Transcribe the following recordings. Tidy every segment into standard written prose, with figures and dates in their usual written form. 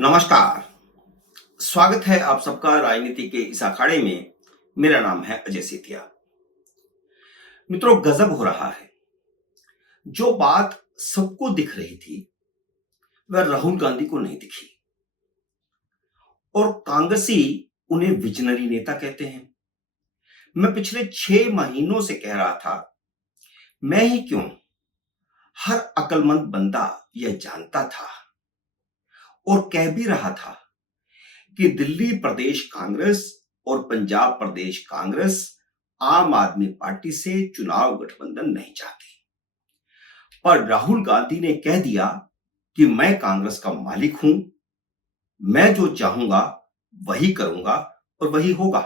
नमस्कार। स्वागत है आप सबका राजनीति के इस अखाड़े में। मेरा नाम है अजय सेतिया। मित्रों, गजब हो रहा है। जो बात सबको दिख रही थी वह राहुल गांधी को नहीं दिखी और कांग्रेसी उन्हें विजनरी नेता कहते हैं। मैं पिछले 6 महीनों से कह रहा था, मैं ही क्यों, हर अक्लमंद बंदा यह जानता था और कह भी रहा था कि दिल्ली प्रदेश कांग्रेस और पंजाब प्रदेश कांग्रेस आम आदमी पार्टी से चुनाव गठबंधन नहीं चाहती। पर राहुल गांधी ने कह दिया कि मैं कांग्रेस का मालिक हूं, मैं जो चाहूंगा वही करूंगा और वही होगा।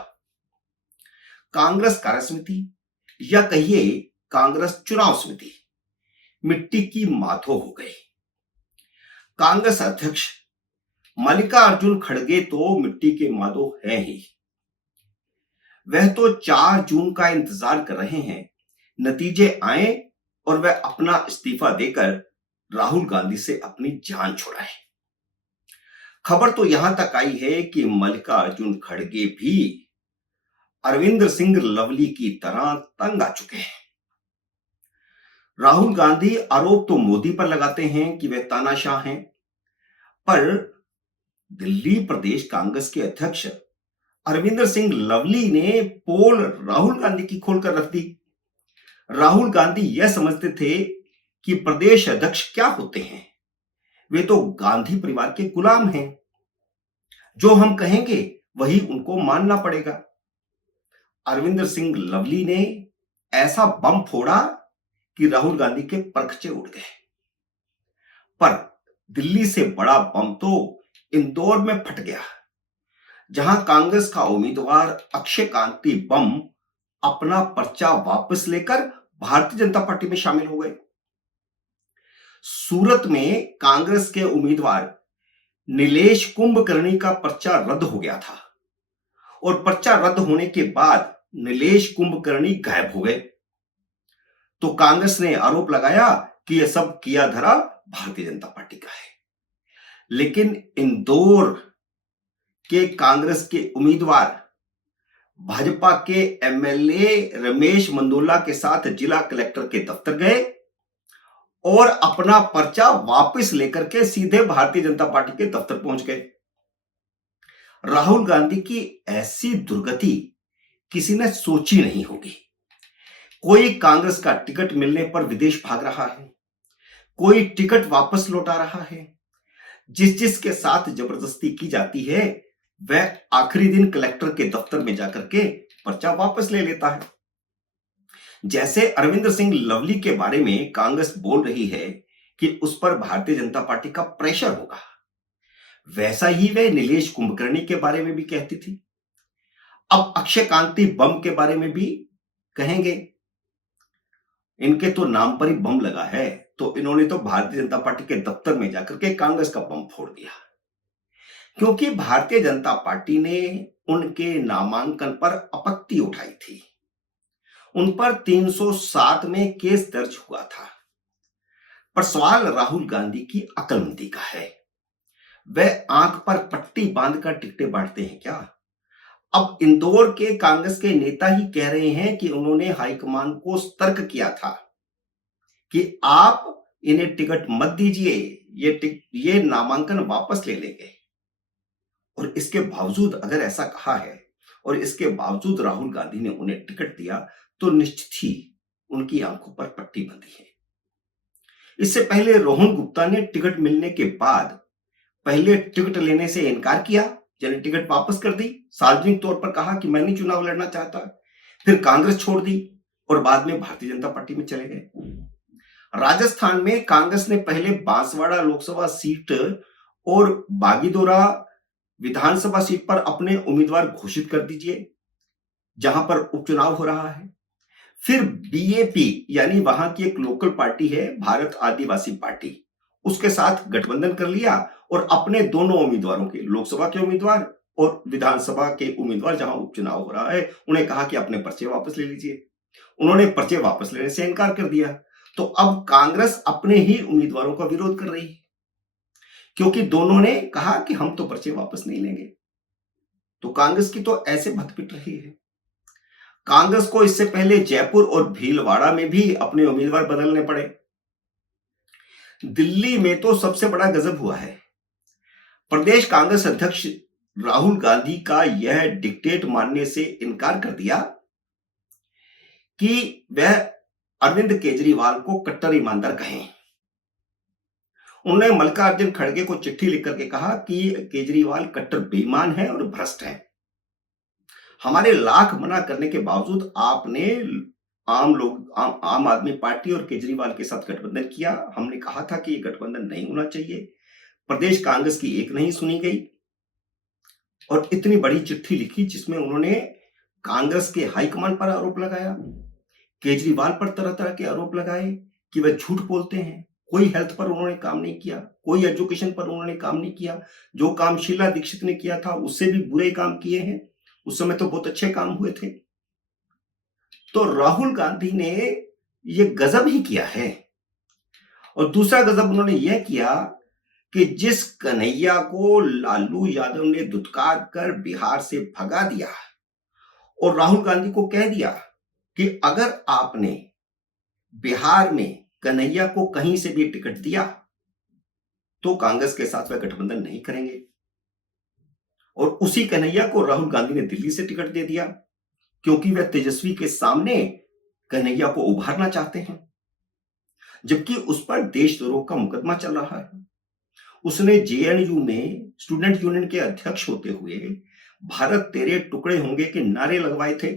कांग्रेस कार्यसमिति या कहिए कांग्रेस चुनाव समिति मिट्टी की माथो हो गई। कांग्रेस अध्यक्ष मल्लिकार्जुन खड़गे तो मिट्टी के मादो हैं ही। वह तो 4 जून का इंतजार कर रहे हैं, नतीजे आए और वह अपना इस्तीफा देकर राहुल गांधी से अपनी जान छुड़ाए। खबर तो यहां तक आई है कि मल्लिकार्जुन खड़गे भी अरविंदर सिंह लवली की तरह तंग आ चुके हैं। राहुल गांधी आरोप तो मोदी पर लगाते हैं कि वे तानाशाह हैं, पर दिल्ली प्रदेश कांग्रेस के अध्यक्ष अरविंदर सिंह लवली ने पोल राहुल गांधी की खोलकर रख दी। राहुल गांधी यह समझते थे कि प्रदेश अध्यक्ष क्या होते हैं, वे तो गांधी परिवार के गुलाम हैं, जो हम कहेंगे वही उनको मानना पड़ेगा। अरविंदर सिंह लवली ने ऐसा बम फोड़ा कि राहुल गांधी के परखचे उड़ गए। पर दिल्ली से बड़ा बम तो इंदौर में फट गया, जहां कांग्रेस का उम्मीदवार अक्षय कांति बम अपना पर्चा वापस लेकर भारतीय जनता पार्टी में शामिल हो गए। सूरत में कांग्रेस के उम्मीदवार नीलेश कुंभकर्णी का पर्चा रद्द हो गया था और पर्चा रद्द होने के बाद नीलेश कुंभकर्णी गायब हो गए। तो कांग्रेस ने आरोप लगाया कि यह सब किया धरा भारतीय जनता पार्टी का है। लेकिन इंदौर के कांग्रेस के उम्मीदवार भाजपा के एमएलए रमेश मंडोला के साथ जिला कलेक्टर के दफ्तर गए और अपना पर्चा वापस लेकर के सीधे भारतीय जनता पार्टी के दफ्तर पहुंच गए। राहुल गांधी की ऐसी दुर्गति किसी ने सोची नहीं होगी। कोई कांग्रेस का टिकट मिलने पर विदेश भाग रहा है, कोई टिकट वापस लौटा रहा है। जिसके साथ जबरदस्ती की जाती है वह आखिरी दिन कलेक्टर के दफ्तर में जाकर के पर्चा वापस ले लेता है। जैसे अरविंदर सिंह लवली के बारे में कांग्रेस बोल रही है कि उस पर भारतीय जनता पार्टी का प्रेशर होगा, वैसा ही वह नीलेश कुंभकर्णी के बारे में भी कहती थी। अब अक्षय कांति बम के बारे में भी कहेंगे। इनके तो नाम पर ही बम लगा है, तो इन्होंने तो भारतीय जनता पार्टी के दफ्तर में जाकर के कांग्रेस का बम फोड़ दिया, क्योंकि भारतीय जनता पार्टी ने उनके नामांकन पर आपत्ति उठाई थी। उन पर 307 में केस दर्ज हुआ था। पर सवाल राहुल गांधी की अक्लमंदी का है। वह आंख पर पट्टी बांधकर टिकटें बांटते हैं क्या? अब इंदौर के कांग्रेस के नेता ही कह रहे हैं कि उन्होंने हाईकमान को सतर्क किया था कि आप इन्हें टिकट मत दीजिए, ये नामांकन वापस ले लेंगे। और इसके बावजूद अगर ऐसा कहा है और इसके बावजूद राहुल गांधी ने उन्हें टिकट दिया, तो निश्चित ही उनकी आंखों पर पट्टी बंधी है। इससे पहले रोहन गुप्ता ने टिकट मिलने के बाद पहले टिकट लेने से इनकार किया, यानी टिकट वापस कर दी, सार्वजनिक तौर पर कहा कि मैं नहीं चुनाव लड़ना चाहता, फिर कांग्रेस छोड़ दी और बाद में भारतीय जनता पार्टी में चले गए। राजस्थान में कांग्रेस ने पहले बांसवाड़ा लोकसभा सीट और बागीदोरा विधानसभा सीट पर अपने उम्मीदवार घोषित कर दीजिए, जहां पर उपचुनाव हो रहा है। फिर बीएपी यानी वहां की एक लोकल पार्टी है, भारत आदिवासी पार्टी, उसके साथ गठबंधन कर लिया और अपने दोनों उम्मीदवारों के, लोकसभा के उम्मीदवार और विधानसभा के उम्मीदवार जहां उपचुनाव हो रहा है, उन्हें कहा कि अपने पर्चे वापस ले लीजिए। उन्होंने पर्चे वापस लेने से इनकार कर दिया। तो अब कांग्रेस अपने ही उम्मीदवारों का विरोध कर रही है। क्योंकि दोनों ने कहा कि हम तो पर्चे वापस नहीं लेंगे। तो कांग्रेस की तो ऐसे भथपिट रही है। कांग्रेस को इससे पहले जयपुर और भीलवाड़ा में भी अपने उम्मीदवार बदलने पड़े। दिल्ली में तो सबसे बड़ा गजब हुआ है। प्रदेश कांग्रेस अध्यक्ष राहुल गांधी का यह डिक्टेट मानने से इनकार कर दिया कि वह अरविंद केजरीवाल को कट्टर ईमानदार कहें। उन्होंने मल्लिकार्जुन खड़गे को चिट्ठी लिख करके कहा कि केजरीवाल कट्टर बेईमान है और भ्रष्ट है। हमारे लाख मना करने के बावजूद आपने आम आदमी पार्टी और केजरीवाल के साथ गठबंधन किया। हमने कहा था कि यह गठबंधन नहीं होना चाहिए। प्रदेश कांग्रेस की एक नहीं सुनी गई और इतनी बड़ी चिट्ठी लिखी जिसमें उन्होंने कांग्रेस के हाईकमान पर आरोप लगाया, केजरीवाल पर तरह तरह के आरोप लगाए कि वह झूठ बोलते हैं। कोई हेल्थ पर उन्होंने काम नहीं किया, कोई एजुकेशन पर उन्होंने काम नहीं किया। जो काम शीला दीक्षित ने किया था उससे भी बुरे काम किए हैं। उस समय तो बहुत अच्छे काम हुए थे। तो राहुल गांधी ने यह गजब ही किया है। और दूसरा गजब उन्होंने यह किया कि जिस कन्हैया को लालू यादव ने धुतकार कर बिहार से भगा दिया और राहुल गांधी को कह दिया कि अगर आपने बिहार में कन्हैया को कहीं से भी टिकट दिया तो कांग्रेस के साथ वह गठबंधन नहीं करेंगे। और उसी कन्हैया को राहुल गांधी ने दिल्ली से टिकट दे दिया क्योंकि वह तेजस्वी के सामने कन्हैया को उभारना चाहते हैं, जबकि उस पर देशद्रोह का मुकदमा चल रहा है। उसने जेएनयू में स्टूडेंट यूनियन के अध्यक्ष होते हुए भारत तेरे टुकड़े होंगे के नारे लगवाए थे।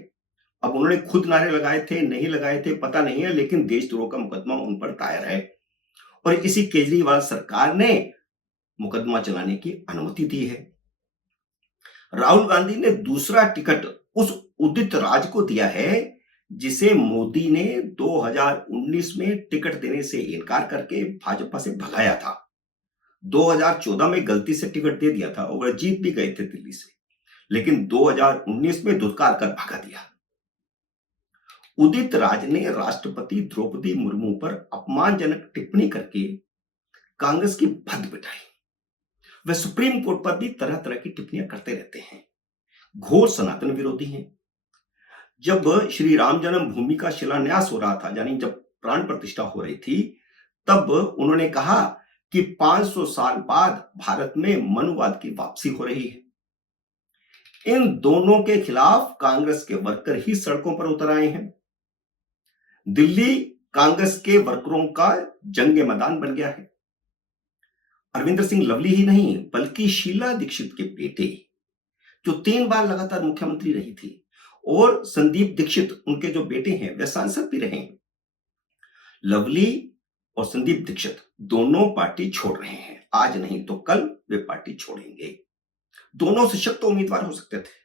अब उन्होंने खुद नारे लगाए थे नहीं लगाए थे पता नहीं है, लेकिन देशद्रोह का मुकदमा उन पर दायर है और इसी केजरीवाल सरकार ने मुकदमा चलाने की अनुमति दी है। राहुल गांधी ने दूसरा टिकट उस उदित राज को दिया है जिसे मोदी ने 2019 में टिकट देने से इनकार करके भाजपा से भगाया था। 2014 में गलती से टिकट दे दिया था और वह जीत भी गए थे दिल्ली से, लेकिन 2019 में धुतकार कर भगा दिया। उदित राज ने राष्ट्रपति द्रौपदी मुर्मू पर अपमानजनक टिप्पणी करके कांग्रेस की भद्द पिटाई। वह सुप्रीम कोर्ट पर भी तरह तरह की टिप्पणियां करते रहते हैं, घोर सनातन विरोधी हैं। जब श्री राम जन्मभूमि का शिलान्यास हो रहा था, यानी जब प्राण प्रतिष्ठा हो रही थी, तब उन्होंने कहा कि 500 साल बाद भारत में मनुवाद की वापसी हो रही है। इन दोनों के खिलाफ कांग्रेस के वर्कर ही सड़कों पर उतर आए हैं। दिल्ली कांग्रेस के वर्करों का जंग मैदान बन गया है। अरविंदर सिंह लवली ही नहीं बल्कि शीला दीक्षित के बेटे, जो 3 बार लगातार मुख्यमंत्री रही थी, और संदीप दीक्षित उनके जो बेटे हैं वे सांसद भी रहे हैं। लवली और संदीप दीक्षित दोनों पार्टी छोड़ रहे हैं। आज नहीं तो कल वे पार्टी छोड़ेंगे। दोनों सशक्त उम्मीदवार हो सकते थे।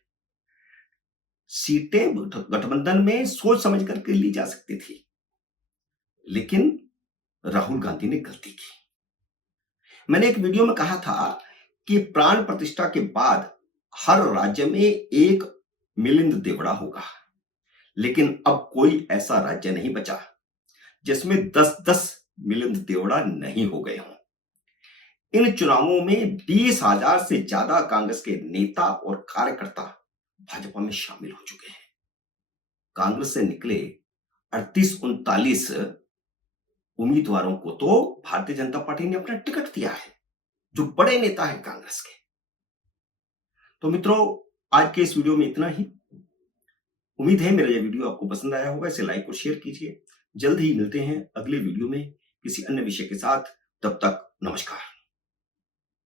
सीटें गठबंधन में सोच समझ करके ली जा सकती थी, लेकिन राहुल गांधी ने गलती की। मैंने एक वीडियो में कहा था कि प्राण प्रतिष्ठा के बाद हर राज्य में एक मिलिंद देवड़ा होगा, लेकिन अब कोई ऐसा राज्य नहीं बचा जिसमें 10-10 मिलिंद देवड़ा नहीं हो गए हों। इन चुनावों में 20,000 से ज्यादा कांग्रेस के नेता और कार्यकर्ता भाजपा में शामिल हो चुके हैं। कांग्रेस से निकले 38-39 उम्मीदवारों को तो भारतीय जनता पार्टी ने अपना टिकट दिया है, जो बड़े नेता हैं कांग्रेस के। तो मित्रों, आज के इस वीडियो में इतना ही। उम्मीद है मेरा यह वीडियो आपको पसंद आया होगा। इसे लाइक और शेयर कीजिए। जल्द ही मिलते हैं अगले वीडियो में किसी अन्य विषय के साथ। तब तक नमस्कार।